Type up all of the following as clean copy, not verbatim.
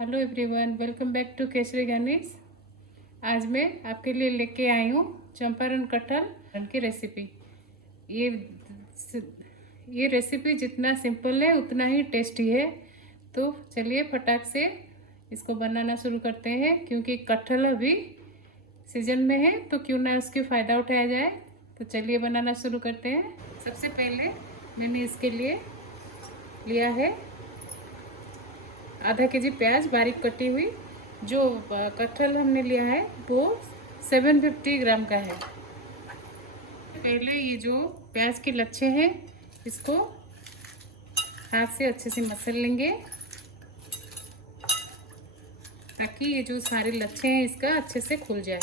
Hello everyone, welcome back to Kesari Ganesh. आज मैं आपके लिए लेके आई हूँ चंपारण कटहल की रेसिपी। ये ये रेसिपी जितना सिंपल है उतना ही टेस्टी है। तो चलिए फटाक से इसको बनाना शुरू करते हैं, क्योंकि कटहल अभी सीजन में है तो क्यों ना उसके फ़ायदा उठाया जाए। तो चलिए बनाना शुरू करते हैं। सबसे पहले मैंने इसके लिए लिया है आधा केजी प्याज बारीक कटी हुई। जो कटहल हमने लिया है वो 750 ग्राम का है। पहले ये जो प्याज के लच्छे हैं इसको हाथ से अच्छे से मसल लेंगे, ताकि ये जो सारे लच्छे हैं इसका अच्छे से खुल जाए।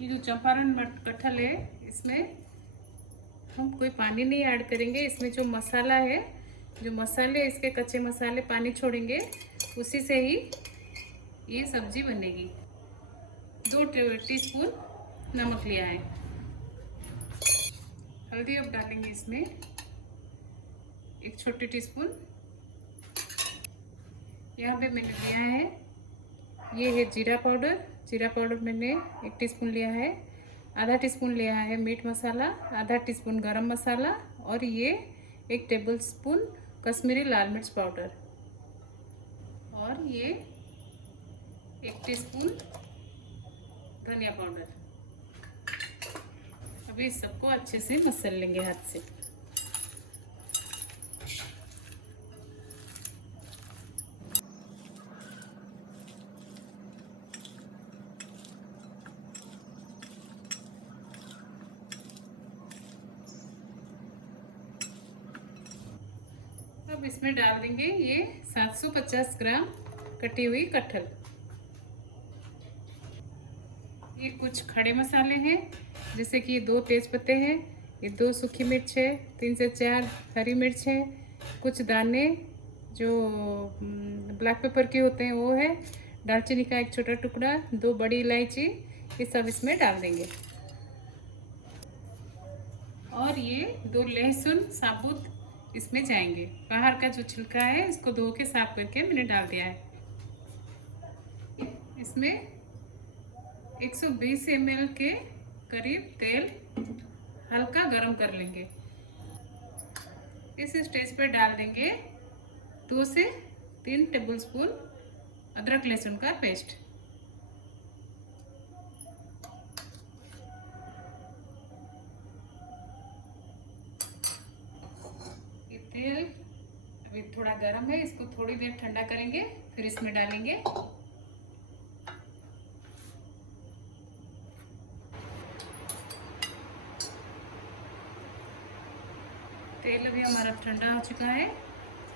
ये जो चंपारण कटहल है इसमें हम कोई पानी नहीं ऐड करेंगे। इसमें जो मसाला है, जो मसाले इसके कच्चे मसाले पानी छोड़ेंगे, उसी से ही ये सब्जी बनेगी। 2 टीस्पून नमक लिया है। हल्दी अब डालेंगे इसमें 1 छोटी टीस्पून। यहाँ पे मैंने लिया है, ये है जीरा पाउडर। जीरा पाउडर मैंने 1 टीस्पून लिया है। आधा टीस्पून लिया है मीट मसाला, आधा टीस्पून गरम मसाला, और ये 1 टेबलस्पून कश्मीरी लाल मिर्च पाउडर, और ये 1 टीस्पून धनिया पाउडर। अभी इस सबको अच्छे से मसल लेंगे हाथ से। अब इसमें डाल देंगे ये 750 ग्राम कटी हुई कटहल। ये कुछ खड़े मसाले हैं, जैसे कि 2 तेज़पत्ते हैं, ये 2 सूखी मिर्च है, 3 से 4 हरी मिर्च है, कुछ दाने जो ब्लैक पेपर के होते हैं वो है, दालचीनी का 1 छोटा टुकड़ा, 2 बड़ी इलायची, ये सब इसमें डाल देंगे। और ये 2 लहसुन साबुत इसमें जाएंगे। बाहर का जो छिलका है इसको धो के साफ करके मैंने डाल दिया है। इसमें 120 ml के करीब तेल हल्का गरम कर लेंगे। इस स्टेज पर डाल देंगे 2 से 3 टेबलस्पून अदरक लहसुन का पेस्ट। ये तेल अभी थोड़ा गर्म है, इसको थोड़ी देर ठंडा करेंगे, फिर इसमें डालेंगे तेल। अभी हमारा ठंडा हो चुका है,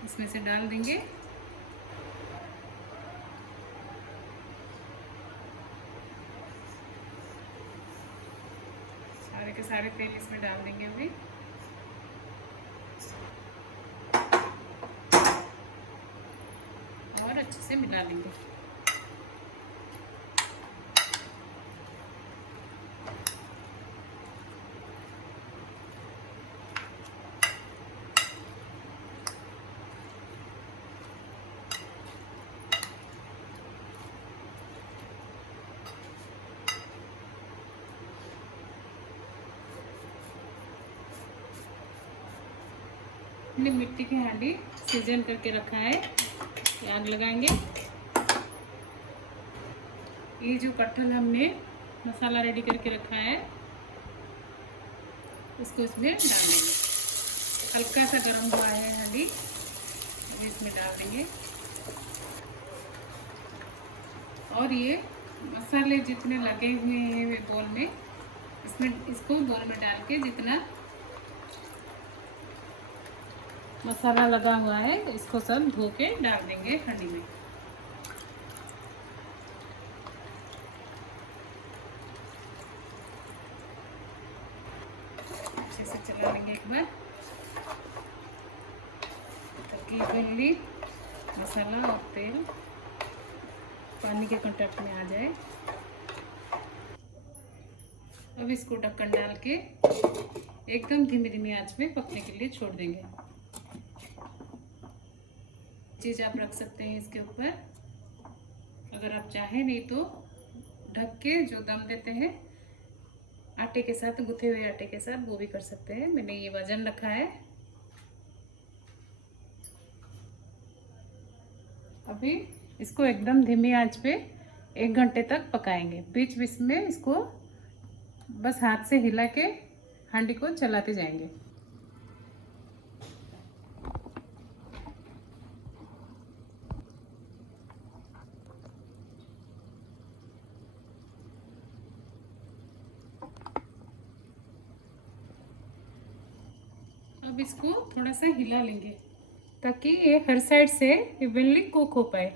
इसमें से डाल देंगे सारे के सारे तेल इसमें डाल देंगे अभी। और अच्छे से मिला लेंगे। हमने मिट्टी की हांडी सीजन करके रखा है, आग लगाएंगे। ये जो कटहल हमने मसाला रेडी करके रखा है इसको इसमें डाल देंगे। हल्का सा गर्म हुआ है हांडी, अभी इसमें डाल देंगे। और ये मसाले जितने लगे हुए हैं बोल में, इसमें इसको बोल में डाल के जितना मसाला लगा हुआ है इसको सब धो के डाल देंगे हांडी में। अच्छे से चला लेंगे एक बार, ताकि इवनली मसाला और तेल पानी के कांटेक्ट में आ जाए। अब इसको ढक्कन डाल के एकदम धीमी धीमी आंच में पकने के लिए छोड़ देंगे। चीज़ आप रख सकते हैं इसके ऊपर। अगर आप चाहें, नहीं तो ढक के जो दम देते हैं आटे के साथ, गुथे हुए आटे के साथ, वो भी कर सकते हैं। मैंने ये वजन रखा है। अभी इसको एकदम धीमी आंच पे 1 घंटे तक पकाएंगे। बीच बीच में इसको बस हाथ से हिला के हांडी को चलाते जाएंगे। अब इसको थोड़ा सा हिला लेंगे ताकि ये हर साइड से इवनली कुक हो पाए।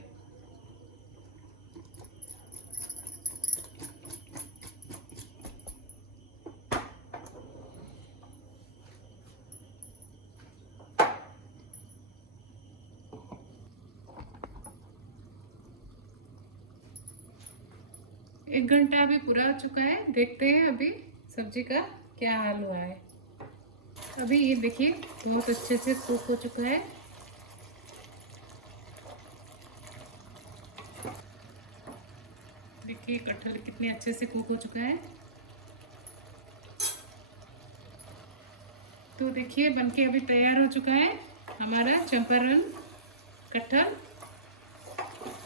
एक घंटा अभी पूरा हो चुका है। देखते हैं अभी सब्जी का क्या हाल हुआ है। अभी ये देखिए बहुत अच्छे से कुक हो चुका है। देखिए कटहल कितने अच्छे से कुक हो चुका है। तो देखिए बनके अभी तैयार हो चुका है हमारा चंपारण कटहल,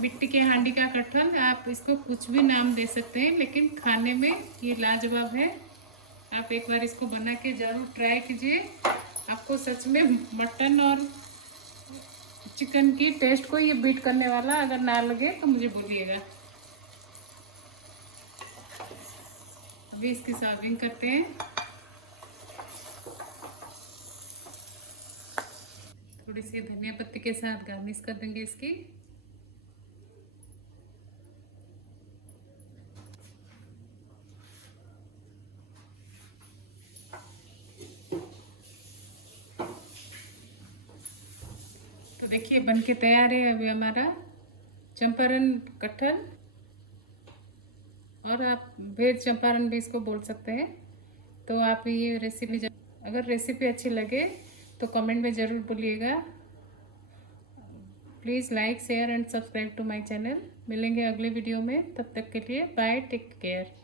मिट्टी के हांडी का कटहल। आप इसको कुछ भी नाम दे सकते हैं, लेकिन खाने में ये लाजवाब है। आप एक बार इसको बना के ज़रूर ट्राई कीजिए। आपको सच में मटन और चिकन की टेस्ट को ये बीट करने वाला अगर ना लगे तो मुझे बोलिएगा। अभी इसकी सर्विंग करते हैं। थोड़ी सी धनिया पत्ती के साथ गार्निश कर देंगे इसकी। तो देखिए बनके तैयार है अभी हमारा चंपारण कटहल, और आप वेज चंपारण भी इसको बोल सकते हैं। तो आप ये रेसिपी, अगर रेसिपी अच्छी लगे तो कमेंट में ज़रूर बोलिएगा। Please like, share and subscribe to my channel. मिलेंगे अगले वीडियो में, तब तक के लिए बाय, टेक केयर।